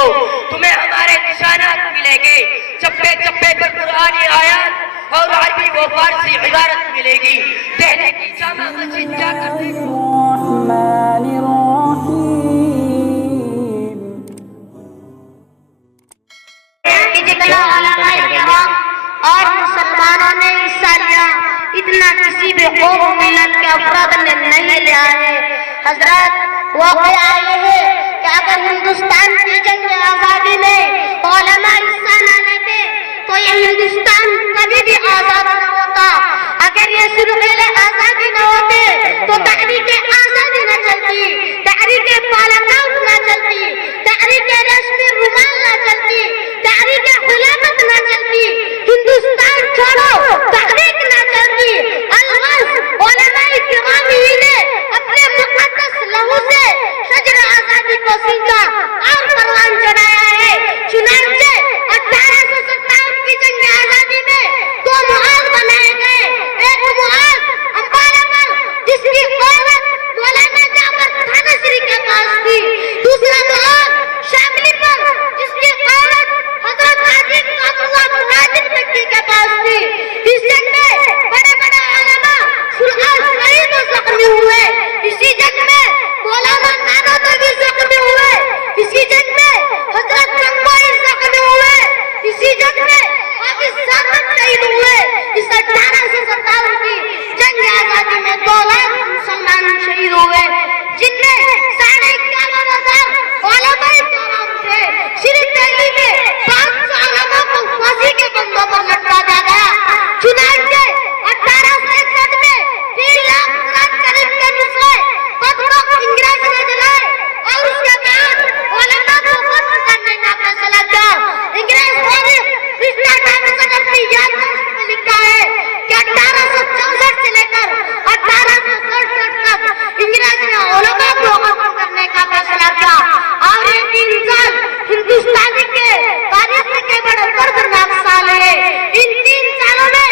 हो, तुम्हें हमारे निशानात मिलेंगे। चप्पे चप्पे पर कुरानी आयत और अरबी व फारसी इबारत मिलेगी। दिल्ली की जामा मस्जिद जाकर देखो। और मुसलमानों ने हिस्सा लिया, इतना किसी भी कौम मिलत के अफराद ने नहीं लिया है। हजरत वाक़या ये है कि अगर हिंदुस्तान की जंग आज़ादी में उलमा हिस्सा न लेते तो ये हिंदुस्तान कभी भी आज़ाद न होता। अगर ये सुरगेले आज़ादी न होते तो तहरीक आज़ादी न चलती, तहरीक पालकौत न चलती, तहरीक रेशमी रुमाल न चलती, तहरीक खुलाफत न चलती, हिंदुस्तान छोड़ो तहरीक न चलती। अलगज़ उलमाए किराम ही ने अपने मुक़द्दस लहू से शजर आज़ादी को सींचा और परवान चढ़ाया है। चुनांचे 1857 की जंग आज़ादी में 2 मुआज़ बनाए गए। एक मुआज़ अंबाला पर जिसकी औरत मौलाना थानाश्री के पास थी, दूसरा मुआज़ शामली पर जिसकी औरत हज़रत हाजी मुनाजिर के पास थी। इस जंग में बड़े बड़े उलमा शहीद और जख्मी हुए। इसी जंग में मौलाना नाना भी जख्मी हुए। इसी जंग में हज़रत रंगोई जख्मी हुए। इसी जंग में पाकिस्तान शहीद हुए। इस 1857 की जंग आज़ादी में 2 लाख मुसलमान शहीद हुए, जिनमें 51,500 उलमाए किराम थे। सिर्फ दिल्ली में 500 उलमा को फांसी के बंधों पर लटका दिया गया। चुनांचे 1861 में 3 लाख कुरान करीम के नुस्खे पत्रों को अंग्रेज ने जलाए और उसके बाद उलमा को कत्ल करने का फैसला किया। अंग्रेज ने पिछला टाइम अपनी याददाश्त में लिखा है कि 1864 से लेकर 1867 तक अंग्रेज ने उलमा को कत्ल करने का फैसला किया। और ये 3 साल हिंदुस्तानी के तारीख के बड़े दर्दनाक साल है। इन 3 सालों में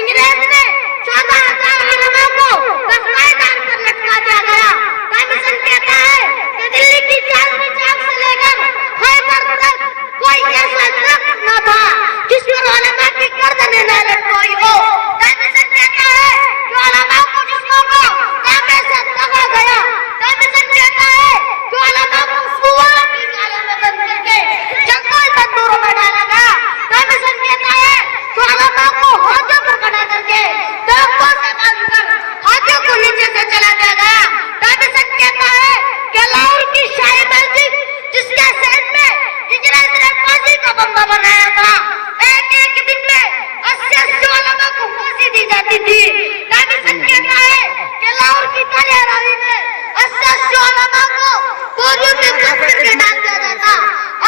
अंग्रेज ने 14,000 उलमा को बकायदा पर लटका दिया गया। कमीशन कहता है कि दिल्ली की चांदनी चौक से लेकर खैबर तक कोई ऐसा दरख्त न था जिस पर उलमा की गर्दनें न लटकी हो। कमीशन कहता है कि उलमा को जिस्मों को कांटे से दबा गया। कमीशन कहता है कि उलमा को सुअरों की गालों में बंद करके जंगल तंदूरों में डाला गया। कमीशन कहता है कि उलमा को हाथों पर खड़ा करके तख्तों से बांधकर हाथों को नीचे से चला दिया गया। कमीशन कहता है कि लाहौर की शाही मस्जिद जिसके शहर में अंग्रेज ने फांसी का बंदा बनाया था, एक दिन में 80 उलमा को फांसी दी जाती थी। कमीशन कहता है कि लाहौर की तलियारावी में 80 उलमा को गोलियों में घुस करके डाल दिया जाता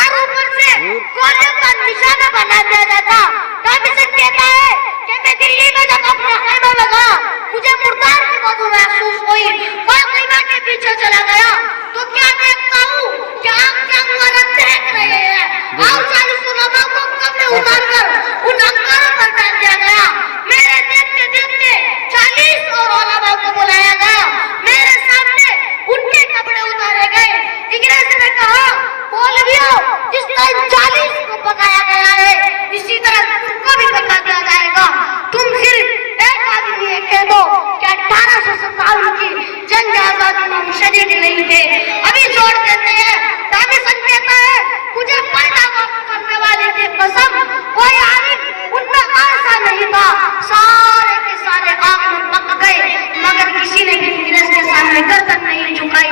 और ऊपर से गोलियों का निशाना बना दिया जाता। कमीशन कहता है कि मैं दिल्ली में जब अपना खैमा लगा मुझे मुर्दार की बदबू महसूस हुई, फातिमा के पीछे चला गया तो क्या देखता हूँ कि आंखें अंगारा देख रहे हैं और 40 उलमा को कब्र उतार कर उन अंगारों पर डाल दिया गया। मेरे देखते देखते 40 और उलमा को बुलाया गया। मेरे सामने उनके कपड़े उतारे गए। अंग्रेज ने कहा, मौलवियों जिस तरह 40 को पकाया गया है इसी तरह तुमको भी पका दिया जाएगा। तुम सिर्फ एक आदमी ये कह दो कि 1857 की जंग आज़ादी में हम शरीक नहीं थे। अभी जोड़ देते हैं। कमीशन कहता है मुझे पैदा करने वाले की कसम कोई आलिम उनमें आशा नहीं था। सारे के सारे आग में पक गए मगर किसी ने भी अंग्रेज के सामने गर्दन नहीं झुकाई।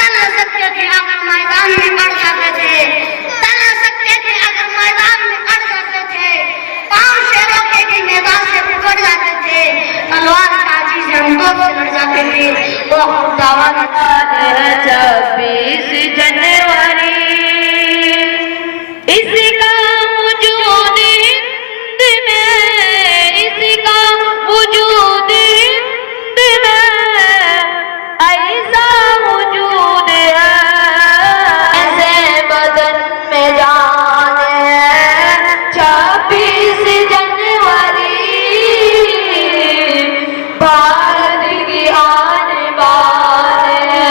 तला सकते थे अगर मैदान में अड़ जाते थे, तला सकते थे अगर मैदान में अड़ जाते थे, पांव शेरों के भी मैदान से पकड़ जाते थे, तलवार काजी से हम दो से लड़ जाते थे। वो दावा 26 जनवरी इसका वजूद हिंद में, इसका वजूद हिंद में ऐसा वजूद है, ऐसे बदन में जान है। 26 जनवरी भारत की आन बान है।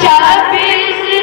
26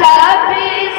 26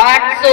800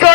100